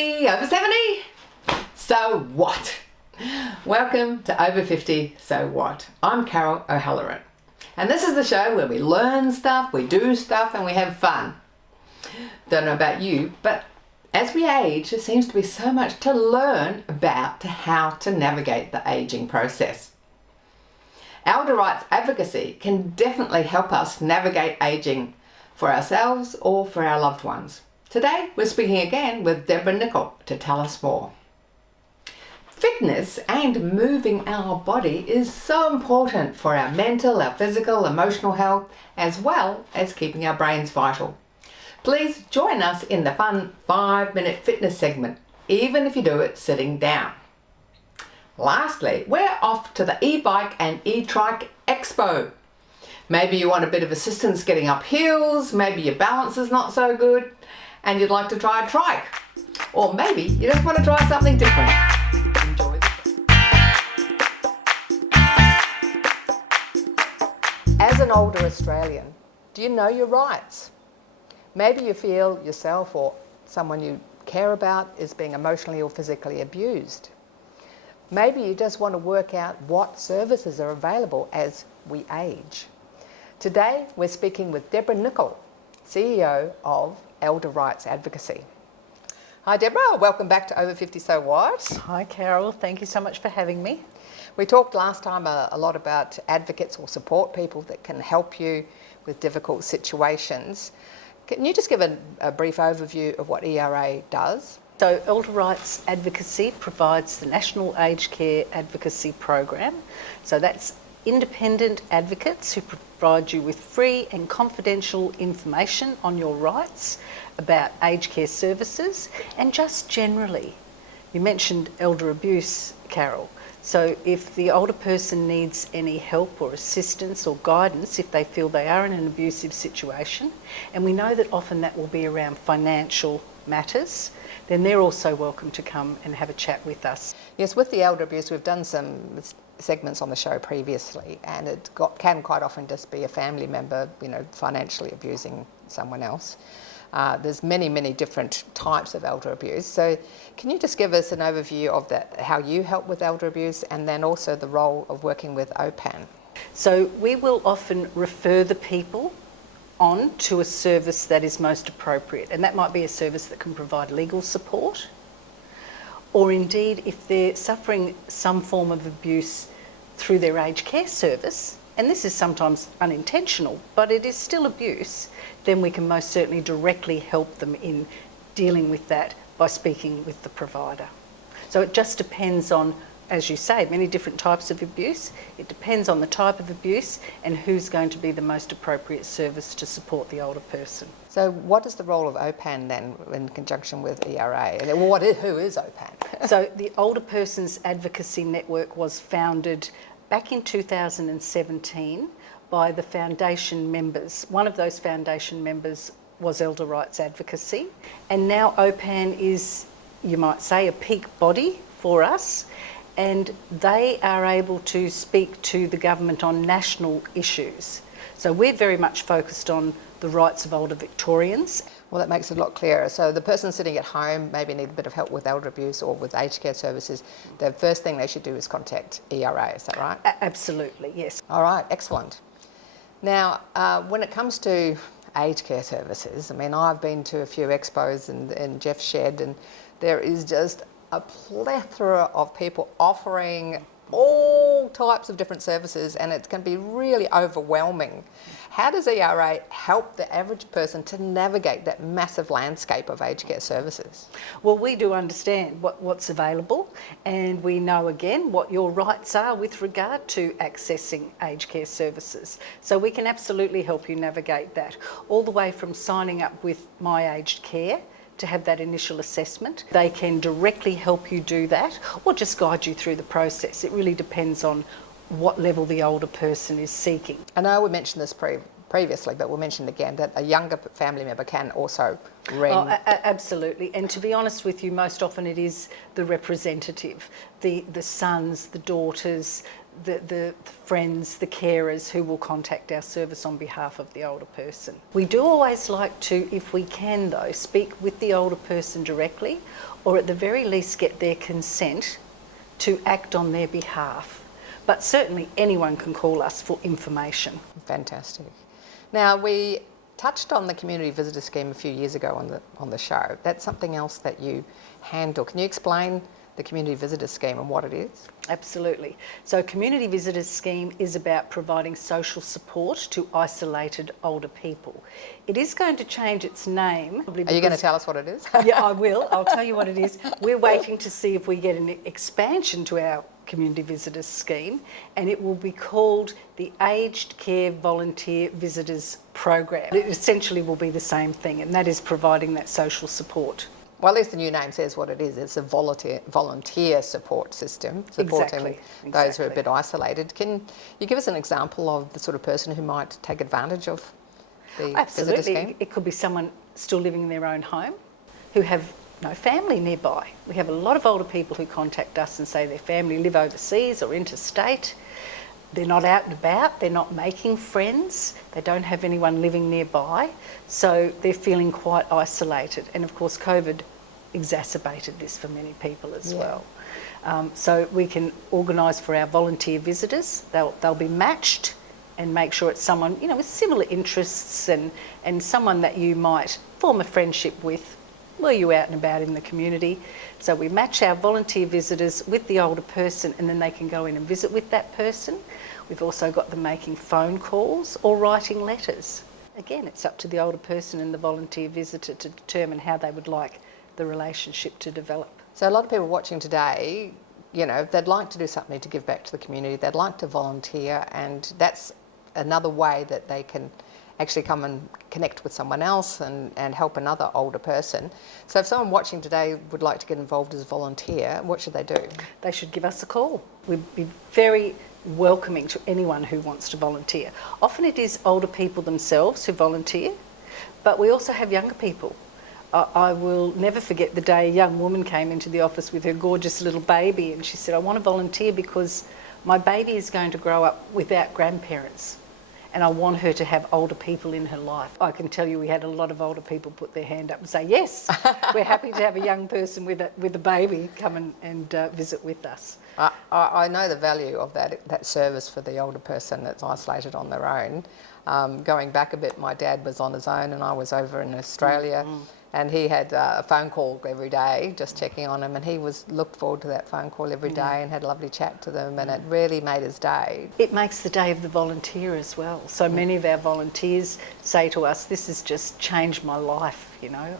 50, over 70? So what? Welcome to Over 50, So What? I'm Carol O'Halloran. And this is the show where we learn stuff, we do stuff, and we have fun. Don't know about you, but as we age, there seems to be so much to learn about how to navigate the aging process. Elder Rights Advocacy can definitely help us navigate aging for ourselves or for our loved ones. Today, we're speaking again with Deborah Nicol to tell us more. Fitness and moving our body is so important for our mental, our physical, emotional health, as well as keeping our brains vital. Please join us in the fun 5-minute fitness segment, even if you do it sitting down. Lastly, we're off to the e-bike and e-trike expo. Maybe you want a bit of assistance getting up hills, maybe your balance is not so good, and you'd like to try a trike. Or maybe you just want to try something different. Enjoy the show. As an older Australian, do you know your rights? Maybe you feel yourself or someone you care about is being emotionally or physically abused. Maybe you just want to work out what services are available as we age. Today, we're speaking with Deborah Nicol, CEO of Elder Rights Advocacy. Hi Deborah, welcome back to Over 50 So What? Hi Carol, thank you so much for having me. We talked last time a lot about advocates or support people that can help you with difficult situations. Can you just give a brief overview of what ERA does? So Elder Rights Advocacy provides the National Aged Care Advocacy Program. So that's independent advocates who provide you with free and confidential information on your rights about aged care services and just generally. You mentioned elder abuse, Carol. So if the older person needs any help or assistance or guidance if they feel they are in an abusive situation, and we know that often that will be around financial matters, then they're also welcome to come and have a chat with us. Yes, with the elder abuse, we've done some segments on the show previously, and can quite often just be a family member, financially abusing someone else. There's many different types of elder abuse. So can you just give us an overview of that, how you help with elder abuse, and then also the role of working with OPAN? So we will often refer the people on to a service that is most appropriate, and that might be a service that can provide legal support, or indeed if they're suffering some form of abuse through their aged care service, and this is sometimes unintentional, but it is still abuse, then we can most certainly directly help them in dealing with that by speaking with the provider. So it just depends on, as you say, many different types of abuse. It depends on the type of abuse and who's going to be the most appropriate service to support the older person. So what is the role of OPAN then in conjunction with ERA? And who is OPAN? So the Older Persons Advocacy Network was founded back in 2017 by the foundation members. One of those foundation members was Elder Rights Advocacy, and now OPAN is, you might say, a peak body for us, and they are able to speak to the government on national issues. So we're very much focused on the rights of older Victorians. Well, that makes it a lot clearer. So the person sitting at home maybe need a bit of help with elder abuse or with aged care services. The first thing they should do is contact ERA, is that right? Absolutely, yes. All right, excellent. Now, when it comes to aged care services, I've been to a few expos in Jeff's shed, and there is just a plethora of people offering all types of different services, and it can be really overwhelming. How does ERA help the average person to navigate that massive landscape of aged care services? Well, we do understand what's available, and we know again what your rights are with regard to accessing aged care services. So we can absolutely help you navigate that, all the way from signing up with My Aged Care to have that initial assessment. They can directly help you do that, or just guide you through the process. It really depends on what level the older person is seeking. I know we mentioned this previously, but we'll mention again that a younger family member can also ring. Oh, absolutely. And to be honest with you, most often it is the representative, the sons, the daughters, the friends, the carers who will contact our service on behalf of the older person. We do always like to, if we can though, speak with the older person directly, or at the very least get their consent to act on their behalf. But certainly anyone can call us for information. Fantastic. Now, we touched on the community visitor scheme a few years ago on the show. That's something else that you handle. Can you explain the community visitor scheme and what it is? Absolutely. So community visitors scheme is about providing social support to isolated older people. It is going to change its name. Are you going to tell us what it is? Yeah, I will. I'll tell you what it is. We're waiting to see if we get an expansion to our community visitors scheme, and it will be called the Aged Care Volunteer Visitors Program. It essentially will be the same thing, and that is providing that social support. Well, at least the new name says what it is. It's a volunteer support system, supporting those who are a bit isolated. Can you give us an example of the sort of person who might take advantage of the visitor scheme? It could be someone still living in their own home who have no family nearby. We have a lot of older people who contact us and say their family live overseas or interstate. They're not out and about, they're not making friends, they don't have anyone living nearby, so they're feeling quite isolated. And of course COVID exacerbated this for many people as well. So we can organise for our volunteer visitors. They'll be matched and make sure it's someone, you know, with similar interests and someone that you might form a friendship with while you're out and about in the community. So we match our volunteer visitors with the older person, and then they can go in and visit with that person. We've also got them making phone calls or writing letters. Again, it's up to the older person and the volunteer visitor to determine how they would like the relationship to develop. So a lot of people watching today, you know, they'd like to do something to give back to the community, they'd like to volunteer, and that's another way that they can actually come and connect with someone else and help another older person. So if someone watching today would like to get involved as a volunteer, what should they do? They should give us a call. We'd be very welcoming to anyone who wants to volunteer. Often it is older people themselves who volunteer, but we also have younger people. I will never forget the day a young woman came into the office with her gorgeous little baby, and she said, I want to volunteer because my baby is going to grow up without grandparents, and I want her to have older people in her life. I can tell you we had a lot of older people put their hand up and say, yes, we're happy to have a young person with a baby come and visit with us. I know the value of that service for the older person that's isolated on their own. Going back a bit, my dad was on his own and I was over in Australia. And he had a phone call every day, just checking on him, and he looked forward to that phone call every day and had a lovely chat to them, and it really made his day. It makes the day of the volunteer as well. So many of our volunteers say to us, this has just changed my life, you know.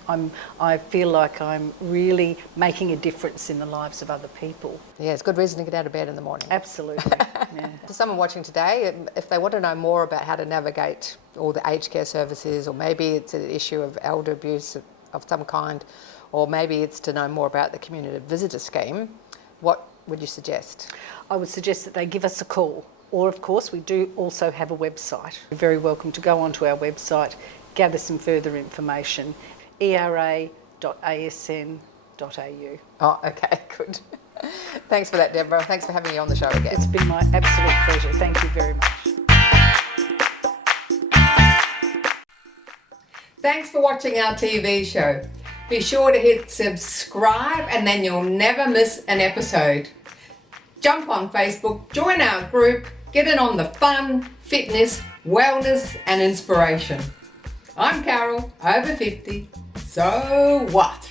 I feel like I'm really making a difference in the lives of other people. Yeah, it's a good reason to get out of bed in the morning. Absolutely, yeah. For someone watching today, if they want to know more about how to navigate all the aged care services, or maybe it's an issue of elder abuse of some kind, or maybe it's to know more about the community visitor scheme, what would you suggest? I would suggest that they give us a call, or of course we do also have a website. You're very welcome to go onto our website, gather some further information, era.asn.au. Oh, okay, good. Thanks for that, Deborah. Thanks for having me on the show again. It's been my absolute pleasure. Thank you very much. Thanks for watching our TV show. Be sure to hit subscribe and then you'll never miss an episode. Jump on Facebook, join our group, get in on the fun, fitness, wellness and inspiration. I'm Carol, over 50. So what?